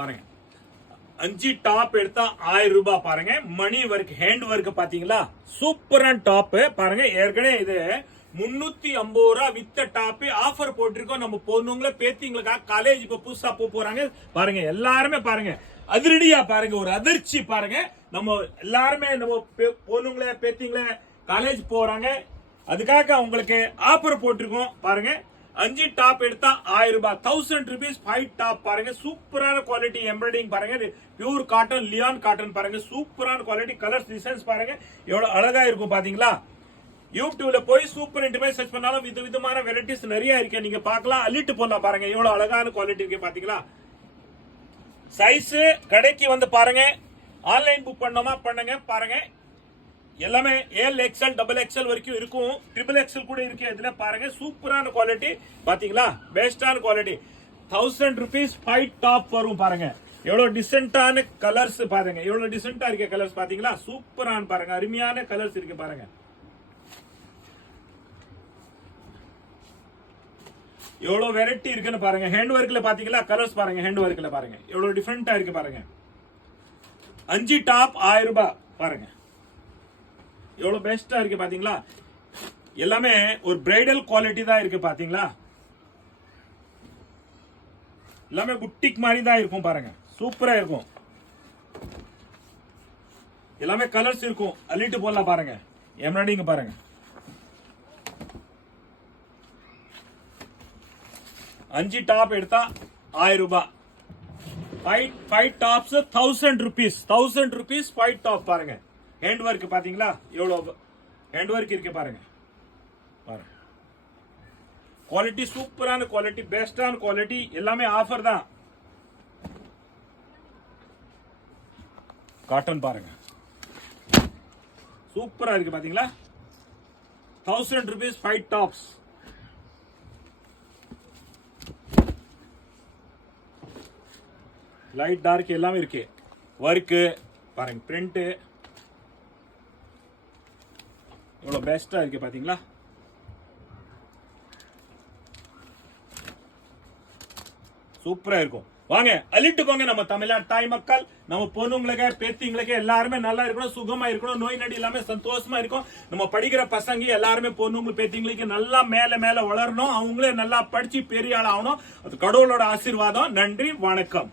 பாருங்க 5 டாப் எடுத்தா 1000 ரூபாய் பாருங்க. மணி ஒர்க் ஹேண்ட் ஒர்க் பாத்தீங்களா, சூப்பரான டாப் பாருங்க. ஏற்கனவே இது 350 ரூபா வித்த டாப் ஆஃபர் போட்டிருக்கோம். நம்ம பொண்ணுங்கள பேத்திங்களுக்காக காலேஜ் இப்ப புதுசா போறாங்க பாருங்க. எல்லாருமே பாருங்க அதிரடியா பாருங்க, ஒரு அதிர்ச்சி பாருங்க. நம்ம எல்லாருமே நம்ம பொண்ணுங்கள பேத்திங்கள காலேஜ் போறாங்க, அதுக்காக உங்களுக்கு ஆஃபர் போட்டிருக்கோம் பாருங்க. 5 டாப் எடுத்தா 1000 ரூபாய், 1000 rupees 5 டாப் பாருங்க. சூப்பரான குவாலிட்டி எம்ப்ராய்டிங் பாருங்க, பியூர் காட்டன் லியான் காட்டன் பாருங்க. சூப்பரான குவாலிட்டி, கலர்ஸ் டிசைன்ஸ் பாருங்க எவ்வளவு அழகா இருக்கும் பாத்தீங்களா. யூடியூப்ல போய் சூப்பர் இன்டிமே சர்ச் பண்ணாலும் விதவிதமான வெரைட்டிஸ் நிறைய இருக்கு, நீங்க பார்க்கலாம். அள்ளிட்டு போலாம் பாருங்க, எவ்வளவு அழகான குவாலிட்டி இருக்கு பாத்தீங்களா. சைஸ் கடைக்கு வந்து பாருங்க, ஆன்லைன் புக் பண்ணோமா பண்ணுங்க பாருங்க. எல்லாமே எல் எக்ஸ்எல் டபுள் எக்ஸ்எல் வரைக்கும் இருக்கும், ட்ரிபிள் எக்ஸ்எல் கூட இருக்கு. இதுல பாருங்க சூப்பரான குவாலிட்டி பாத்தீங்களா, பெஸ்டான குவாலிட்டி. 1000 rupees 5 டாப் வரும் பாருங்க. எவ்வளவு டிசென்டான கலர்ஸ் பாருங்க, எவ்வளவு டிசென்டா இருக்க கலர்ஸ் பாத்தீங்களா. சூப்பரான பாருங்க, அருமையான கலர்ஸ் இருக்கு பாருங்க. எவ்வளவு வெரைட்டி இருக்குன்னு பாருங்க. ஹேண்ட் ஒர்க்ல பாத்தீங்களா கலர்ஸ் பாருங்க, ஹேண்ட் ஒர்க்ல பாருங்க எவ்வளவு டிஃபரெண்டா இருக்கு பாருங்க. 5 டாப் 1000 ரூபாய் பாருங்க, எவ்வளவு பெஸ்டா இருக்கு பாத்தீங்களா. எல்லாமே ஒரு பிரைடல் குவாலிட்டி தான் இருக்கு பாத்தீங்களா. எல்லாமே புட்டிக் மாதிரி தான் இருக்கும் பாருங்க, சூப்பரா இருக்கும். எல்லாமே கலர்ஸ் இருக்கும், அள்ளிட்டு போடலாம் பாருங்க. எம்ப்ராய்டிங் பாருங்க. 5 டாப் எடுத்தா 1000 ரூபாய், 5 டாப்ஸ் 1000 rupees, 1000 rupees 5 டாப் பாருங்க. ஹேண்ட் ஒர்க் பாத்தீங்களா, எவ்வளவு ஹேண்ட் ஒர்க் இருக்கு பாருங்க. பாருங்க குவாலிட்டி, சூப்பரான குவாலிட்டி, பெஸ்டான குவாலிட்டி. எல்லாமே ஆஃபர் தான். காட்டன் பாருங்க, சூப்பரா இருக்கு பாத்தீங்களா. 1000 rupees 5 டாப்ஸ். லைட் டார்க் எல்லாமே இருக்கு. ஒர்க் பாருங்க, பிரிண்ட் எவ்வளவு பெஸ்டா இருக்கு பாத்தீங்களா. சூப்பரா இருக்கும். வாங்க அள்ளிட்டு போங்க. நம்ம தமிழ்நாடு தாய் மக்கள், நம்ம பொண்ணுங்களுக்கு பேத்திங்களுக்கு எல்லாருமே நல்லா இருக்கணும், சுகமா இருக்கணும், நோய் நடி எல்லாமே சந்தோஷமா இருக்கும். நம்ம படிக்கிற பசங்க எல்லாருமே பொண்ணுங்களுக்கு பேத்திங்களுக்கு நல்லா மேல மேல வளரணும், அவங்களே நல்லா படிச்சு பெரிய ஆள் ஆகணும். அது கடவுளோட ஆசீர்வாதம். நன்றி, வணக்கம்.